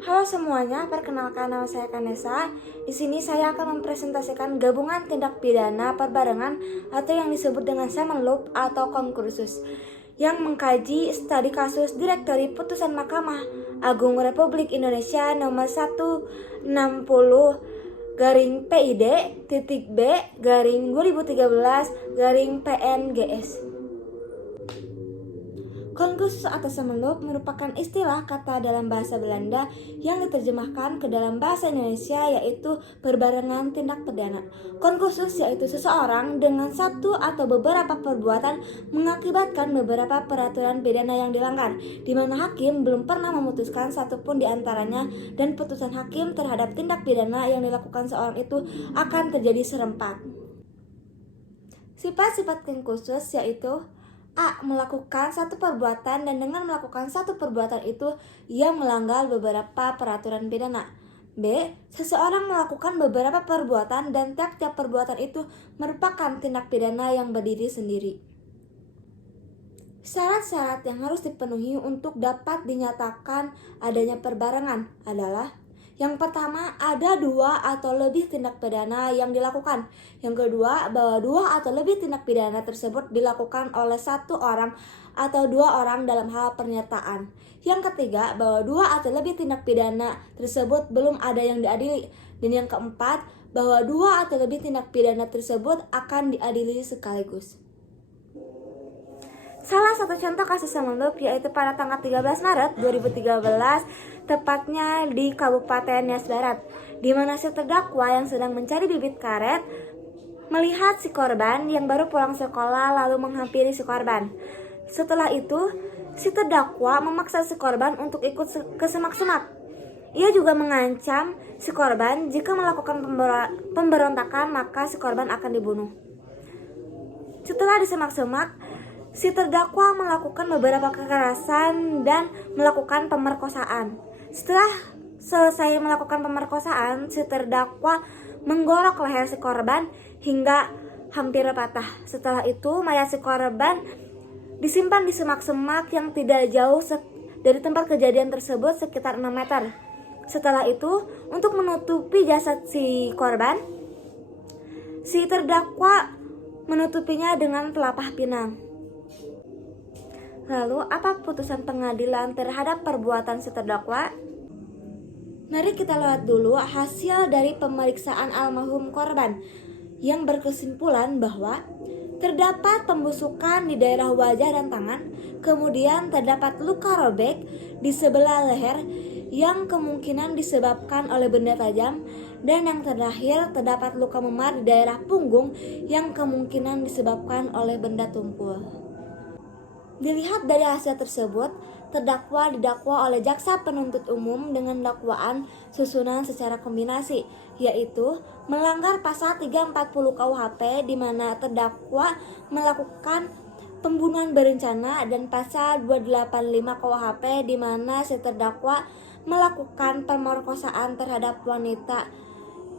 Halo semuanya, perkenalkan nama saya Kanesa. Di sini saya akan mempresentasikan gabungan tindak pidana perbarengan atau yang disebut dengan Common Law atau Concursus yang mengkaji studi kasus Direktori Putusan Mahkamah Agung Republik Indonesia nomor 160 garing PID titik B garing 2013 garing PNGS. Concursus atau Common Law merupakan istilah kata dalam bahasa Belanda yang diterjemahkan ke dalam bahasa Indonesia yaitu perbarengan tindak pidana. Concursus yaitu seseorang dengan satu atau beberapa perbuatan mengakibatkan beberapa peraturan pidana yang dilanggar, di mana hakim belum pernah memutuskan satupun di antaranya dan putusan hakim terhadap tindak pidana yang dilakukan seorang itu akan terjadi serempak. Sifat-sifat concursus yaitu A. Melakukan satu perbuatan dan dengan melakukan satu perbuatan itu ia melanggar beberapa peraturan pidana. B. Seseorang melakukan beberapa perbuatan dan tiap-tiap perbuatan itu merupakan tindak pidana yang berdiri sendiri. Syarat-syarat yang harus dipenuhi untuk dapat dinyatakan adanya perbarengan adalah: yang pertama, ada dua atau lebih tindak pidana yang dilakukan. Yang kedua, bahwa dua atau lebih tindak pidana tersebut dilakukan oleh satu orang atau dua orang dalam hal pernyataan. Yang ketiga, bahwa dua atau lebih tindak pidana tersebut belum ada yang diadili. Dan yang keempat, bahwa dua atau lebih tindak pidana tersebut akan diadili sekaligus. Salah satu contoh kasus Common Law yaitu pada tanggal 13 Maret 2013, tepatnya di Kabupaten Nias Barat, di mana si terdakwa yang sedang mencari bibit karet melihat si korban yang baru pulang sekolah lalu menghampiri si korban. Setelah itu, si terdakwa memaksa si korban untuk ikut ke semak-semak. Ia juga mengancam si korban jika melakukan pemberontakan maka si korban akan dibunuh. Setelah di semak-semak, si terdakwa melakukan beberapa kekerasan dan melakukan pemerkosaan. Setelah selesai melakukan pemerkosaan, si terdakwa menggorok leher si korban hingga hampir patah. Setelah itu, mayat si korban disimpan di semak-semak yang tidak jauh dari tempat kejadian tersebut sekitar 6 meter. Setelah itu, untuk menutupi jasad si korban, si terdakwa menutupinya dengan pelapah pinang. Lalu, apa putusan pengadilan terhadap perbuatan si terdakwa? Mari kita lihat dulu hasil dari pemeriksaan almarhum korban yang berkesimpulan bahwa terdapat pembusukan di daerah wajah dan tangan, kemudian terdapat luka robek di sebelah leher yang kemungkinan disebabkan oleh benda tajam, dan yang terakhir terdapat luka memar di daerah punggung yang kemungkinan disebabkan oleh benda tumpul. Dilihat dari hasil tersebut, terdakwa didakwa oleh jaksa penuntut umum dengan dakwaan susunan secara kombinasi, yaitu melanggar pasal 340 KUHP di mana terdakwa melakukan pembunuhan berencana, dan pasal 285 KUHP di mana si terdakwa melakukan pemerkosaan terhadap wanita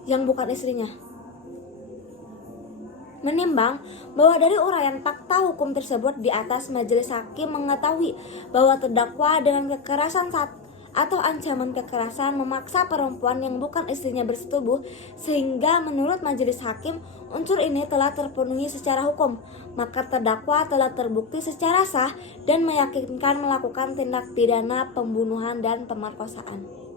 yang bukan istrinya. Menimbang bahwa dari uraian fakta hukum tersebut di atas, majelis hakim mengetahui bahwa terdakwa dengan kekerasan atau ancaman kekerasan memaksa perempuan yang bukan istrinya bersetubuh, sehingga menurut majelis hakim unsur ini telah terpenuhi secara hukum, maka terdakwa telah terbukti secara sah dan meyakinkan melakukan tindak pidana pembunuhan dan pemerkosaan.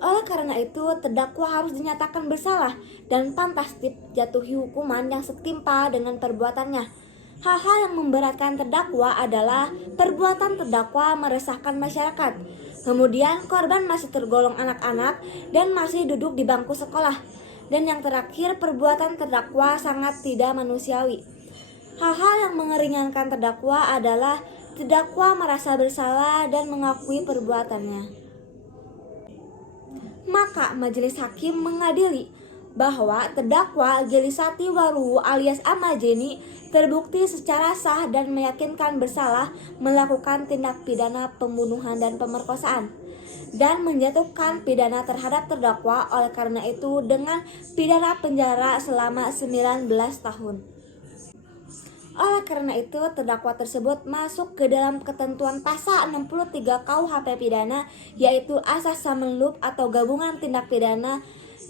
Oleh karena itu, terdakwa harus dinyatakan bersalah dan pantas dijatuhi hukuman yang setimpal dengan perbuatannya. Hal-hal yang memberatkan terdakwa adalah perbuatan terdakwa meresahkan masyarakat. Kemudian, korban masih tergolong anak-anak dan masih duduk di bangku sekolah. Dan yang terakhir, perbuatan terdakwa sangat tidak manusiawi. Hal-hal yang meringankan terdakwa adalah terdakwa merasa bersalah dan mengakui perbuatannya. Maka majelis hakim mengadili bahwa terdakwa Gelisati Waruwu alias Amajeni terbukti secara sah dan meyakinkan bersalah melakukan tindak pidana pembunuhan dan pemerkosaan, dan menjatuhkan pidana terhadap terdakwa oleh karena itu dengan pidana penjara selama 19 tahun. Oleh karena itu, terdakwa tersebut masuk ke dalam ketentuan pasal 63 KUHP pidana, yaitu asas samenlup atau gabungan tindak pidana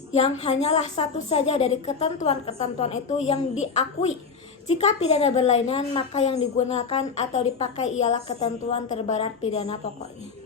yang hanyalah satu saja dari ketentuan-ketentuan itu yang diakui. Jika pidana berlainan, maka yang digunakan atau dipakai ialah ketentuan terbarat pidana pokoknya.